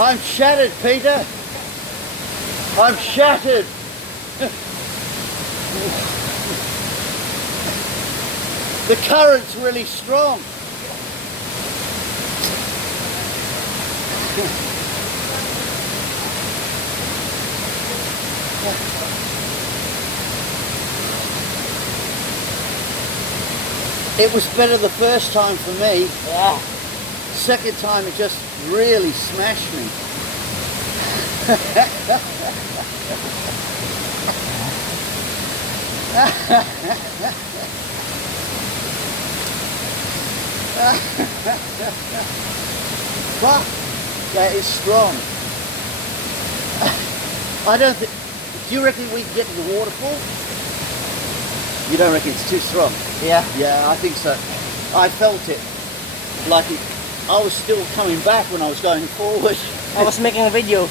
I'm shattered, Peter. I'm shattered. The current's really strong. It was better the first time for me. Yeah. Second time it just really smashed me. Fuck, that is strong. I don't think. Do you reckon we can get to the waterfall? You don't reckon it's too strong? Yeah. Yeah, I think so. I felt it. Like it, I was still coming back when I was going forward. I was making a video.